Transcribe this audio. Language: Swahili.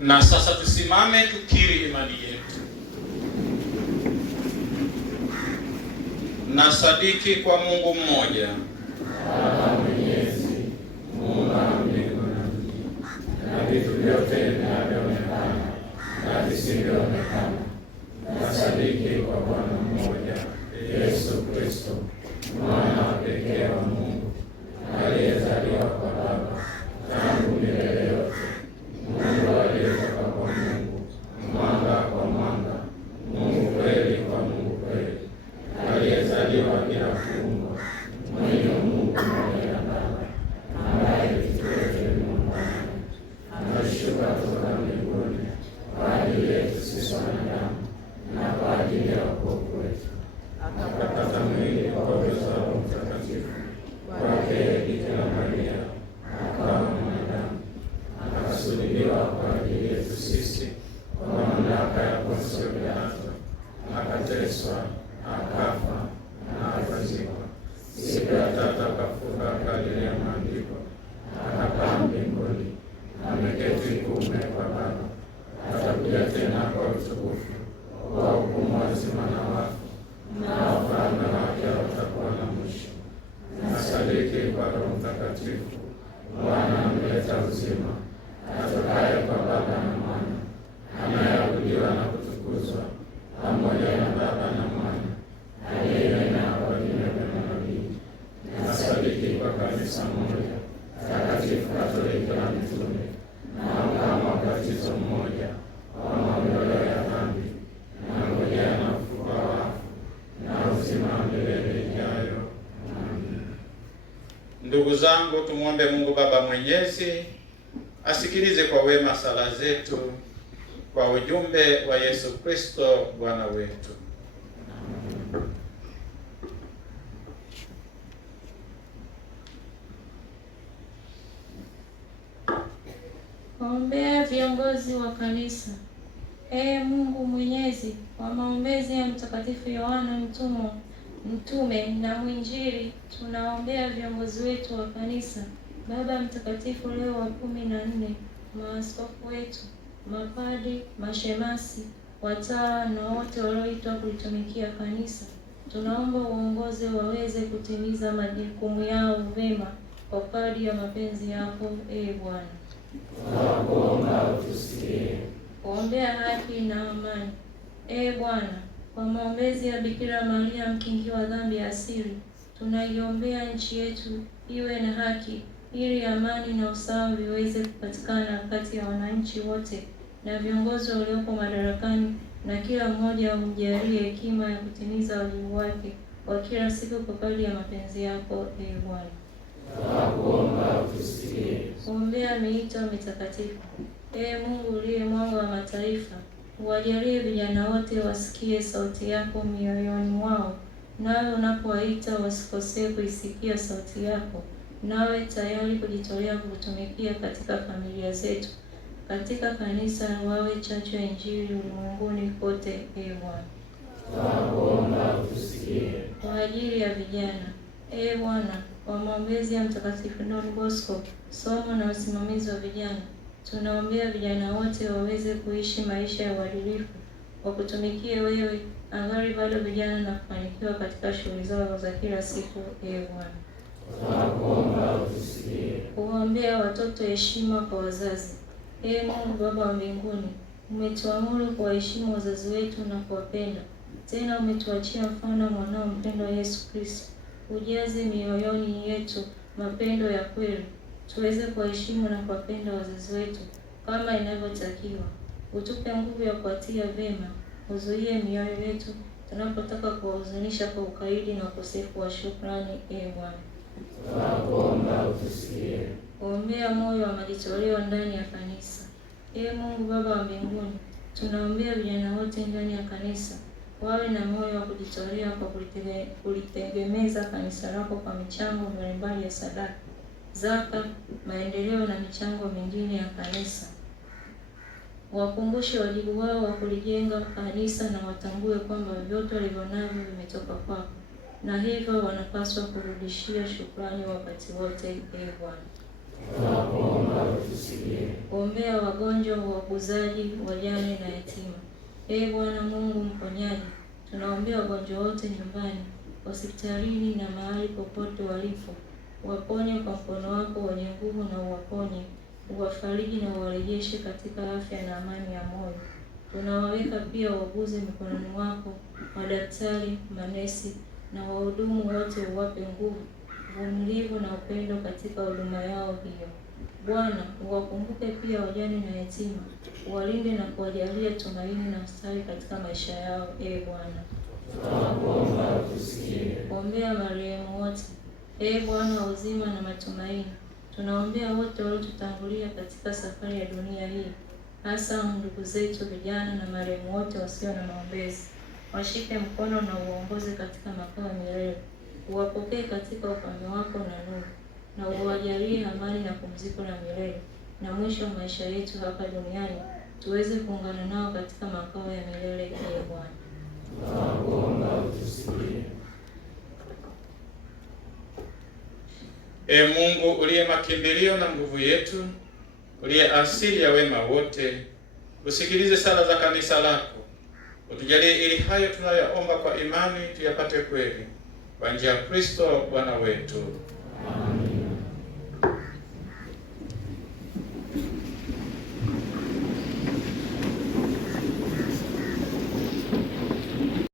Na sasa tusimame tukiri imani yetu. Na sadiki kwa Mungu mmoja, Baba Mwenyezi, Muumba wa mbingu na nchi, na vitu vyote vinavyoonekana na visivyoonekana. Na sadiki kwa Bwana mmoja, Yesu Kristo, mwana wa pekee wa Mungu, aliyezaliwa kwa Baba tangu milele yote, Mungu aliyetoka kwa Mungu, mwanga kwa mwanga, Mungu kweli kwa Mungu kweli, aliyezaliwa bila kuumbwa, mwenye Mungu mmoja na Baba, ambaye vitu vyote vimeungana, ameshuka kutoka mbinguni kwa ajili yetu sisi wanadamu na kwa ajili ya wokovu wetu, akapata mwili kwa uwezo wa Roho Mtakatifu, kwake Bikira Maria, akawa mwanadamu, akasulubiwa kwa ajili yetu sisi kwa mamlaka ya Pontio Pilato, akateswa, akafa na akazikwa. Siku ya tatu akafufuka kadiri ya Maandiko, akapaa mbinguni, ameketi kuume kwa Baba, atakuja tena kwa utukufu kuwahukumu wazima na wafu, na wafalme wake watakuwa na mwisho. Nasadiki kwa Roho Mtakatifu, Bwana mleta uzima, atokaye kwa Baba na Mwana, anayeabudiwa na kutukuzwa pamoja na Baba na Mwana, aliyenena kwa vinywa vya manabii. Nasadiki kwa kanisa moja takatifu Katoliki la mitume, na ungamo wa ubatizo mmoja wa maondoleo ya dhambi, na ngojea na ufufuo wa wafu na uzima wa milele ijayo. Amen. Ndugu zangu, tumwombe Mungu Baba Mwenyezi asikilize kwa wema sala zetu kwa ujumbe wa Yesu Kristo Bwana wetu. Waombea viongozi wa kanisa. Ee Mungu Mwenyezi, kwa maombezi ya Mtakatifu Yohana mtume na mwinjili, tunaombea viongozi wetu wa kanisa, Baba Mtakatifu Leo wa 14, maaskofu wetu, mapadi, mashemasi, watawa na wote walioitwa kulitumikia kanisa. Tunaomba uongoze waweze kutimiza majukumu yao vema kwa kadri ya mapenzi yako, ee Bwana. Tunakuomba utusikie. Kuombea haki na amani. Ee Bwana, kwa maombezi ya Bikira Maria mkingi wa dhambi ya asili, tunaiombea nchi yetu iwe na haki, ili amani na usawa viweze kupatikana kati ya wananchi wote na viongozi walioko madarakani, na kila mmoja umjalie hekima ya kutimiza wajibu wake wa kila siku kwa kadri ya mapenzi yako, ee Bwana. Tunakuomba utusikie. Kuombea miito mitakatifu. Ee Mungu uliye mwanga wa mataifa, uwajalie vijana wote wasikie sauti yako mioyoni mwao, nawe unapowaita wasikosee kuisikia sauti yako, nawe tayari kujitolea kutumikia katika familia zetu, katika kanisa, na wawe chachu ya Injili ulimwenguni kote, ee Bwana. Tunakuomba utusikie. Kwa ajili ya vijana. Ee Bwana, kwa maombezi ya Mtakatifu Don Bosco, somo na usimamizi wa vijana, tunaombea vijana wote waweze kuishi maisha ya uadilifu, wakutumikie wewe angali bado vijana, na kufanikiwa katika shughuli zao za kila siku, ee Bwana. Tunakuomba utusikie. Kuombea watoto heshima kwa wazazi. Ee Mungu Baba wa mbinguni, umetuamuru kuwaheshimu wazazi wetu na kuwapenda. Tena umetuachia mfano mwanao mpendwa Yesu Kristo. Ujaze mioyoni yetu mapendo ya kweli, tuweze kuwaheshimu na kuwapenda wazazi wetu kama inavyotakiwa. Utupe nguvu ya kuwatia vema, uzuie mioyo yetu tunapotaka kuwahuzunisha kwa ukaidi na ukosefu wa shukrani, ee Bwana. Tunakuomba utusikie. Kuombea moyo wa majitoleo ndani ya kanisa. Ee Mungu Baba wa mbinguni, tunaombea vijana wote ndani ya kanisa wawe na moyo wa kujitolea kwa kulitegemeza kanisa lako kwa michango mbalimbali ya sadaka, zaka, maendeleo na michango mingine ya kanisa. Wakumbushe wajibu wao wa kulijenga kanisa, na watambue kwamba vyote walivyonavyo vimetoka kwako, na hivyo wanapaswa kurudishia shukrani wakati wote, ee Bwana. tunakuomba utusikie. Kuombea wagonjwa, wauguzaji, wajane na yatima. Ee Bwana Mungu mponyaji, tunaombea wagonjwa wote nyumbani, hospitalini na mahali popote walipo. Waponye kwa mkono wako wenye nguvu na uwaponye, uwafariji na uwarejeshe katika afya na amani ya moyo. Tunawaweka pia wauguzi mikononi mwako, madaktari, manesi na wahudumu wote, uwape nguvu, uvumilivu na upendo katika huduma yao hiyo. Bwana, uwakumbuke pia wajane na yatima, uwalinde na kuwajalia tumaini na ustawi katika maisha yao. Ee Bwana, tunakuomba utusikie. Kuombea marehemu wote. Ee Bwana wa uzima na matumaini, tunaombea wote waliotutangulia katika safari ya dunia hii, hasa ndugu zetu vijana na marehemu wote wasio na maombezi. Washike mkono na uongoze katika makao ya milele, uwapokee katika ufalme wako na nuru, na uwajalie amani na pumziko la milele, na mwisho wa maisha yetu hapa duniani tuweze kuungana nao katika makao ya milele. Ee Bwana, tunakuomba utusikie. Ee Mungu uliye makimbilio na nguvu yetu, uliye asili ya wema wote, usikilize sala za kanisa lako, utujalie ili hayo tunayoomba kwa imani tuyapate kweli, kwa njia ya Kristo Bwana wetu. Amen.